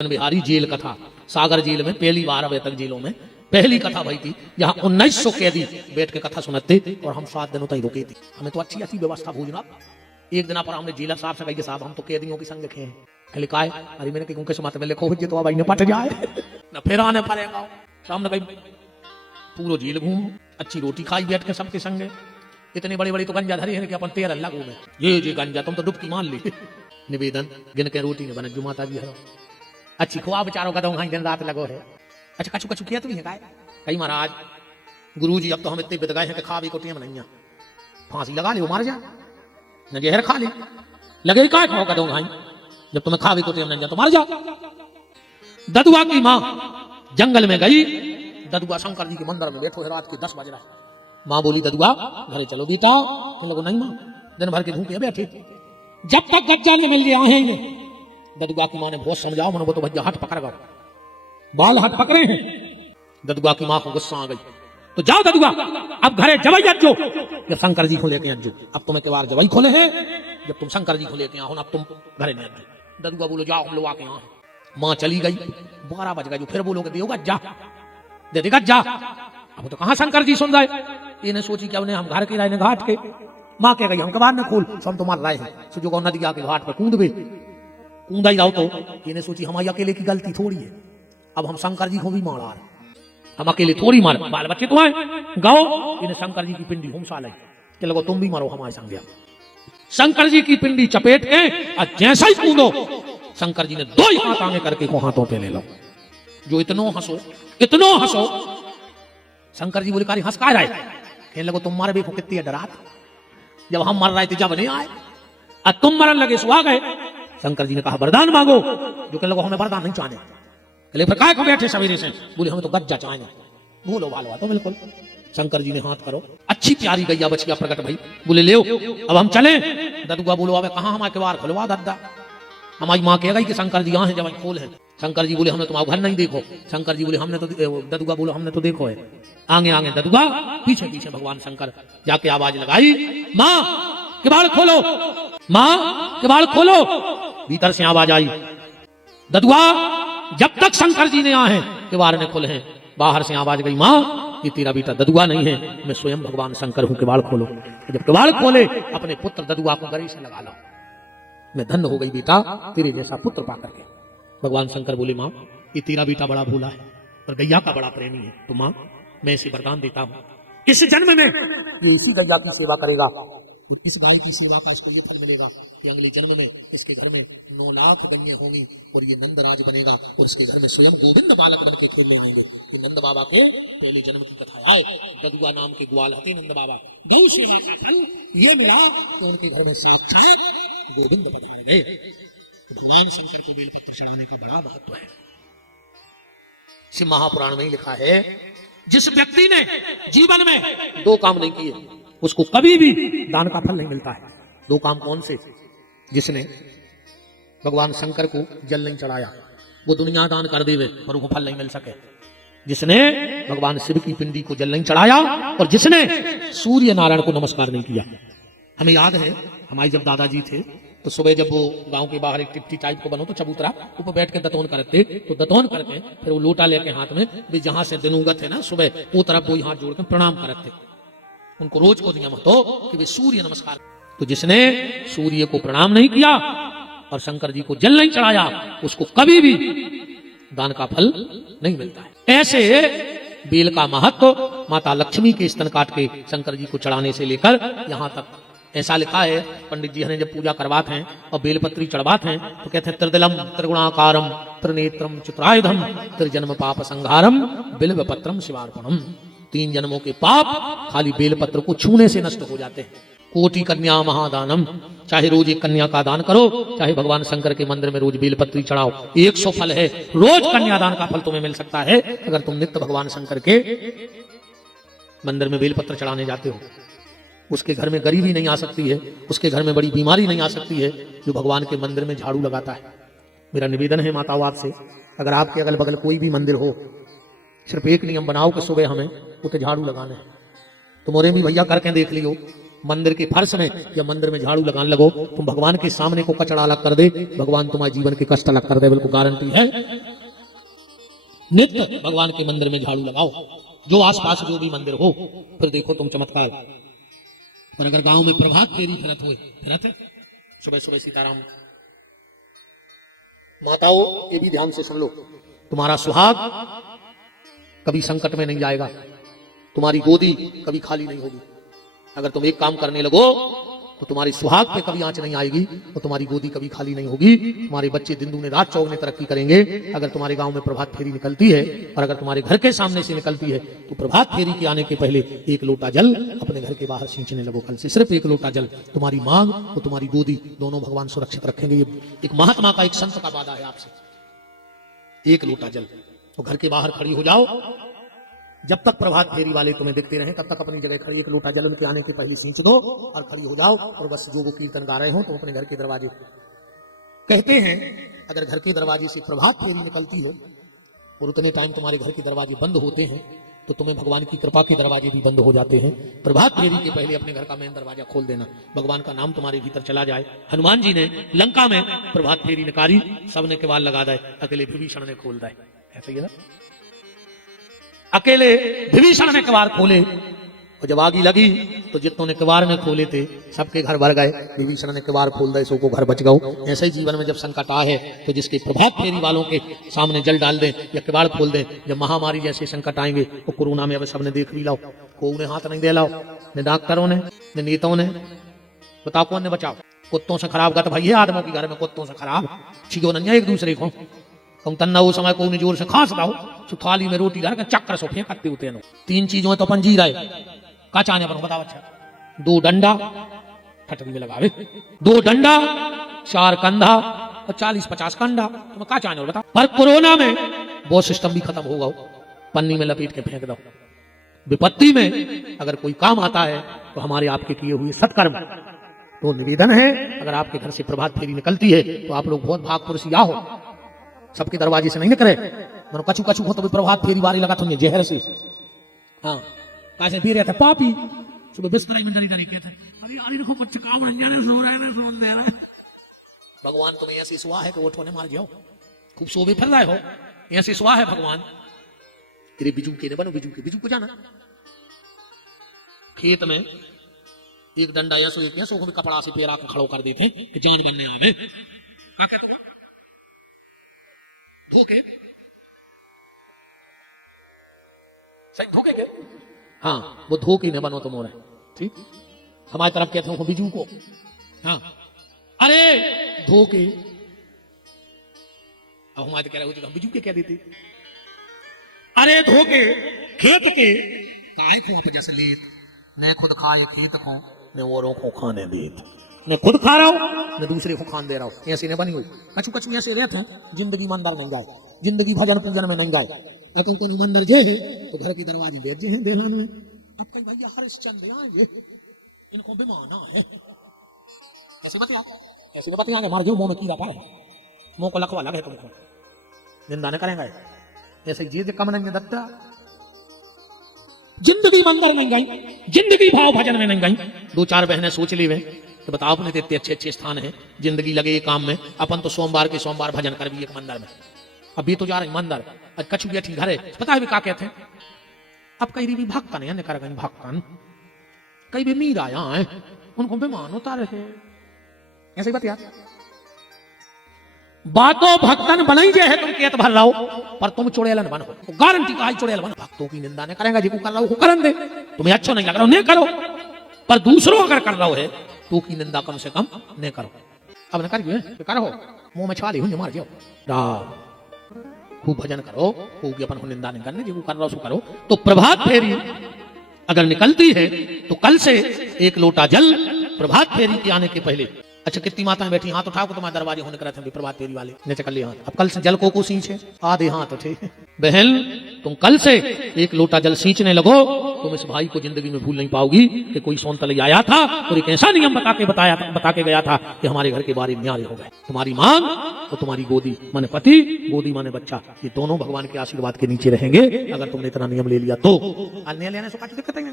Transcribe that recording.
Bihari jail कथा, सागर jail में पहली बार अभी तक जेलों में पहली कथा भई थी, जहां 1900 कैदी बैठ के कथा सुनते और हम 7 दिनों तक रुके थे। हमें तो अच्छी अच्छी व्यवस्था भोजना। एक दिन पर हमने जेलर साहब से कही कि साहब हम तो कैदियों की संग लिखे हैं। कहले का है? अरे मैंने कहीं किस्मत में लिखो हो तो भाई ने पट जाए न फिर आने पड़ेगा। सामने कही पूरा जेल घूमो, अच्छी रोटी खाई बैठ के सबके संगे। इतनी बड़ी बड़ी तो गंजा धरी है कि अपन 13 अल्लाह घूमे। ये जी गंजा तुम तो डुबकी मान ली। निवेदन गिन के रोटी ने बने जो माता जी है अच्छी खुआ बेचारों का तो दिन रात लगो है। अच्छा कछु कछु किया तुम है कही महाराज गुरुजी अब तो हम इतने बिद गए हैं कि खा भी कोटियां बनाइया, फांसी लगा ले वो मार जा न जहर खा ले लगे काय खाओ का भाई जब तुम्हें खा भी कोटियां बनाइया तो मार जा। ददुआ की माँ जंगल में गई। ददुआ शंकर जी के मंदिर में बैठो है, रात के 10 बज रहा है। माँ बोली ददुआ घरे चलो बेटा। तुम लोग नहीं माँ दिन भर के भूखे बैठे जब तक गज्जा ने मिल गया है। ददुआ की माँ ने बहुत समझाओ मनो वो तो भैया हाथ पकड़ गए, बाल हाथ पकड़े हैं। ददुआ की माँ को गुस्सा आ गई तो जाओ ददुआ अब घरे जवाई अज्जो, जब शंकर जी को लेके अज्जो। अब तुम्हें के बार जवाई खोले हैं, जब तुम शंकर जी को लेके आओ ना अब तुम घरे नहीं अज्जो। ददुआ बोलो जाओ हम लोग आके यहाँ। माँ चली गई, 12 बज गए। फिर बोलोगे दियो गज्जा दे दे गज्जा। अब तो कहाँ शंकर जी सुन रहे। इन्हें सोची क्या उन्हें हम घर के रहे घाट के। माँ कह गई हम कबार ने खोल हम तो मार रहे हैं सुजो नदी आके घाट पर कूद भी कूदा ही जाओ। तो इन्हें सोची हमारी अकेले की गलती थोड़ी है, अब हम शंकर जी को भी मारा, हम अकेले थोड़ी मार बाल बच्चे तो आए गाओ। इन्हें शंकर जी की पिंडी घुमसा लाई कि लगो तुम भी मारो हमारे संग। शंकर जी की पिंडी चपेट के और जैसा ही कूदो शंकर जी ने 2 ही हाथ आगे करके को हाथों पे ले लो। जो इतनो हंसो शंकर जी बोले कारी हंस का रहा है। कहने लगो तुम मारे देखो कितनी डरात, जब हम मर रहे थे जब नहीं आए और तुम मरन लगे सुहा गए। शंकर जी ने कहा वरदान मांगो। जो कहने लगो हमें वरदान नहीं चाहने। कहले फिर काय को बैठे सवेरे से? बोले हमें तो गज्जा चाहिए। बोलो वालो तो बिल्कुल। शंकर जी ने हाथ करो, अच्छी प्यारी गैया बचिया प्रकट भाई। बोले ले अब हम चले। ददुआ बोलो अब कहाँ हमारे के बार खुलवा दद्दा। हमारी माँ कह गई कि शंकर जी यहाँ है जब खोल है। शंकर जी बोले हमने तुम्हारा घर नहीं देखो। शंकर जी बोले हमने तो ददुआ बोलो हमने तो देखो है। आगे आगे ददुआ पीछे पीछे भगवान शंकर जाके आवाज लगाई माँ किबाड़ खोलो, माँ किबाड़ खोलो। भीतर से आवाज आई ददुआ जब तक शंकर जी ने आए हैं किबाड़ ने खोले हैं। बाहर से आवाज गई माँ ये तेरा बेटा ददुआ नहीं है, मैं स्वयं भगवान शंकर हूँ, किबाड़ खोलो। जब किबाड़ खोले अपने पुत्र ददुआ को गले से लगा लो। मैं धन्य हो गई बेटा तेरे जैसा पुत्र पा करके। भगवान शंकर बोले माँ ये तेरा बेटा बड़ा भोला है और गैया का बड़ा प्रेमी है, तो माँ मैं इसे वरदान देता हूँ इस जन्म में ये इसी गैया की सेवा करेगा तो इस गाय की सेवा का इसको ये फल मिलेगा कि अगले जन्म में इसके घर में 9 लाख गैया होंगी और ये नंदराज बनेगा और इसके घर में स्वयं गोविंद बालक बन के खेलने आएंगे। ये नंद बाबा के पहले जन्म की कथा है। ददुआ नाम के ग्वाल आते नंद बाबा ये मिला तो उनके घर में से गोविंद बनेंगे। भगवान शंकर को बेलपत्र चढ़ाने का बड़ा महत्व है। शिव महापुराण में ही लिखा है जिस व्यक्ति ने जीवन में 2 काम नहीं किए उसको कभी भी दान का फल नहीं मिलता है। 2 काम कौन से? जिसने भगवान शंकर को जल नहीं चढ़ाया वो दुनिया दान कर देवे और वो फल नहीं मिल सके। जिसने भगवान शिव की पिंडी को जल नहीं चढ़ाया और जिसने सूर्य नारायण को नमस्कार नहीं किया। हमें याद है हमारे जब दादाजी थे तो सुबह जब वो गांव के बाहर एक टिप्टी टाइप को बनो तो चबूतरा ऊपर बैठ के दतौन करते तो दतौन करके फिर वो लोटा लेके हाथ में भी जहां से दिनुगत है ना सुबह वो तरफ वो हाथ जोड़ के प्रणाम करते। उनको रोज को नियम हो कि वे सूर्य नमस्कार। तो जिसने सूर्य को प्रणाम नहीं किया और शंकर जी को जल नहीं चढ़ाया उसको कभी भी दान का फल नहीं मिलता है। ऐसे बेल का महत्व माता लक्ष्मी के स्तन काट के शंकर जी को चढ़ाने से लेकर यहाँ तक ऐसा लिखा है। पंडित जी ने जब पूजा करवाते हैं और बेलपत्री चढ़वाते हैं तो कहते हैं त्रिदलम त्रिगुणाकारम त्रिनेत्रम चित्रायुधम त्रिजन्म पाप संहारम बिल्व पत्रम शिवार्पणम। 3 जन्मों के पाप खाली बेलपत्र को छूने से नष्ट हो जाते हैं। कोटि कन्या महादानम, चाहे रोज एक कन्या का दान करो, चाहे भगवान शंकर के मंदिर में रोज बेलपत्री चढ़ाओ, 100 फल है। रोज कन्यादान का फल तुम्हें मिल सकता है अगर तुम नित्य भगवान शंकर के मंदिर में बेलपत्र चढ़ाने जाते हो। उसके घर में गरीबी नहीं आ सकती है, उसके घर में बड़ी बीमारी नहीं आ सकती है जो भगवान के मंदिर में झाड़ू लगाता है। मेरा निवेदन है माताओं आपसे अगर आपके अगल बगल कोई भी मंदिर हो सिर्फ एक नियम बनाओ कि सुबह हमें उसे झाड़ू लगाना है। तो मोरे भी भैया करके देख लियो मंदिर के फर्श में या मंदिर में झाड़ू लगाने लगो, तुम भगवान के सामने को कचड़ा अलग कर दे, भगवान तुम्हारे जीवन के कष्ट अलग कर दे, बिल्कुल गारंटी है। नित्य भगवान के मंदिर में झाड़ू लगाओ, जो आसपास जो भी मंदिर हो, फिर देखो तुम चमत्कार। पर अगर गांव में प्रभात फेरी फिरत हुए, फिरत है सुबह सुबह सीताराम। माताओं ये भी ध्यान से सुन लो, तुम्हारा सुहाग कभी संकट में नहीं जाएगा, तुम्हारी गोदी कभी खाली नहीं होगी। अगर तुम एक काम करने लगो तो तुम्हारी सुहाग पे कभी आंच नहीं आएगी और तुम्हारी गोदी कभी खाली नहीं होगी। तुम्हारे बच्चे दिन दूने रात चौगुने तरक्की करेंगे। अगर तुम्हारे गांव में प्रभात फेरी निकलती है और अगर तुम्हारे घर के सामने से निकलती है तो प्रभात फेरी के आने के पहले एक लोटा जल अपने घर के बाहर सींचने लगो। कल से सिर्फ एक लोटा जल, तुम्हारी मांग और तुम्हारी गोदी दोनों भगवान सुरक्षित रखेंगे। ये एक महात्मा का, एक संत का वादा है आपसे। एक लोटा जल तो घर के बाहर खड़ी हो जाओ, जब तक प्रभात फेरी वाले तुम्हें दिखते रहे तब तक अपनी जगह खड़ी, एक लोटा जल उनके आने के पहले सींच दो और खड़ी हो जाओ। और बस जो वो कीर्तन गा रहे हो तो अपने घर के दरवाजे, कहते हैं अगर घर के दरवाजे से प्रभात फेरी निकलती है और उतने टाइम तुम्हारे घर के दरवाजे बंद होते हैं तो तुम्हें भगवान की कृपा के दरवाजे भी बंद हो जाते हैं। प्रभात फेरी के पहले अपने घर का मेन दरवाजा खोल देना, भगवान का नाम तुम्हारे भीतर चला जाए। हनुमान जी ने लंका में प्रभात फेरी निकाली, सबने किवाड़ लगा दे, अकेले विभीषण ने खोल दे। ऐसा ही है ना, अकेले विभीषण ने किवाड़ खोले और जब आगी लगी तो जितनों ने किवाड़ में खोले थे सबके घर भर गए, विभीषण ने किवाड़ खोल दे, सो को घर बच गओ। ऐसे ही जीवन में जब संकट आए तो जिसके प्रभात फेरी वालों के सामने जल डाल दें या किवाड़ खोल दें, जब महामारी जैसे संकट आएंगे तो कोरोना में अब सबने देख भी लाओ, को ने हाथ नहीं दे लाओ, न डॉक्टरों ने न नेताओं ने, बताओ कौन ने बचाओ। कुत्तों से खराब गत भाई है आदमों के घर में, कुत्तों से खराब छिगो नंजा एक दूसरे को। तुम तन्ना वो समय को जोर से खांस दाओ तो थाली में रोटी डाल के चक्कर सो फेंकते होते हैं। तीन चीजों में तो अपन जी रहे, का चाहने पर बताओ। अच्छा, 2 डंडा ठटरी में लगावे, 2 डंडा 4 कंधा और 40-50 कंडा, तुम्हें का चाहने बताओ। पर कोरोना में वो सिस्टम भी खत्म होगा, पन्नी में लपेट के फेंक दो। विपत्ति में अगर कोई काम आता है तो हमारे आपके किए हुए सत्कर्म। तो निवेदन है, अगर आपके घर से प्रभात फेरी निकलती है तो आप लोग बहुत भाग पुरुषिया हो, सबके दरवाजे से नहीं निकले। मनो कछु कछु हो तो प्रभात फेरी बारी लगा तुमने जहर से। हाँ, कैसे पी रहे थे पापी, सुबह बिस्तर में डरी डरी कहते अरे यार इनको कुछ काम नहीं जाने सो रहा है, सो दे रहा है। भगवान तुम्हें ऐसी सुहा है कि वो ठोने मार जाओ, खूब सो भी फिर रहे हो, ऐसी सुहा है भगवान। तेरे बिजू के ने बनो, बिजू को जाना खेत में एक डंडा या सो एक सो कपड़ा से पेरा खड़ो कर देते कि जान बनने आवे। क्या कहते हो? धोखे सही, धोखे के हाँ, वो धोखे ने बनो तुम हो रहे ठीक। हमारी तरफ कहते हो बिजू को, हाँ अरे धोखे। अब हमारे कह रहे हो तो बिजू के कह देते, अरे धोखे खेत के काय को आप जैसे लेत, न खुद खाए खेत को न औरों को खाने देत, मैं खुद खा रहा हूं मैं दूसरे को खान दे रहा हूं। ऐसे नहीं बनी हुई। कछु कछु ऐसे रहते हैं जिंदगी में अंदर नहीं गए, जिंदगी भजन पूजन में नहीं गए। अगर को मंदिर जे है तो घर की दरवाजे बैठ जे हैं देहान में। अब कहीं भैया हरिश्चंद्र आएंगे, इनको बेमाना है, ऐसे बतला, ऐसे बतला मार जो मुंह में कीड़ा पाए, मुंह को लखवा लगे तुमको, निंदा नहीं करेंगे। ऐसे जी कम नहीं दत्ता, जिंदगी मंदिर नहीं गई, जिंदगी भाव भजन में नहीं गई। 2-4 बहनें सोच ली वे तो बताओ, अपने इतने अच्छे स्थान है, जिंदगी लगे ये काम में। अपन तो सोमवार के सोमवार भजन कर भी एक मंदिर में, अभी तो जा रहे मंदिर, आज कछु बैठी घरे, पता है भी क्या कहते हैं। अब कई भी भक्तन है कर गई भक्तन, कई भी मीर आया है उनको बेमान होता रहे, ऐसे ही बतिया बातों भक्तन बनाई जे है तुम केत भर रहो, पर तुम चुड़ैलन बनो, गारंटी का चुड़ैल बनो। भक्तों की निंदा नहीं करेंगे, जिसको कर रहा हो करन दे, तुम्हें अच्छा नहीं लग रहा हो नहीं करो, पर दूसरों अगर कर रहा हो है तो की निंदा कम से कम नहीं करो। अब न करो, मुंह में छाली हुई मार जाओ, खूब भजन करो, खूब अपन को निंदा नहीं करने, जिसको कर रहा हो सो करो। तो प्रभात फेरी अगर निकलती है तो कल से एक लोटा जल प्रभात फेरी के आने के पहले। अच्छा, कितनी माताएं बैठी, हाथ उठाओ, तुम्हारे दरवाजे होने करे थे प्रभात फेरी वाले ने चकल हाथ। अब कल से जल को सींचे, आधे हाथ उठे। बहन तुम कल से एक लोटा जल सींचने लगो, तुम इस भाई को जिंदगी में भूल नहीं पाओगी कि कोई सोनतले आया था और एक ऐसा नियम बता के गया था कि हमारे घर के बारे में न्याय हो गए। तुम्हारी मांग और तुम्हारी गोदी माने पति, गोदी माने बच्चा, ये दोनों भगवान के आशीर्वाद के नीचे रहेंगे अगर तुमने इतना नियम ले लिया तो। अन्य लेने से दिक्कत नहीं।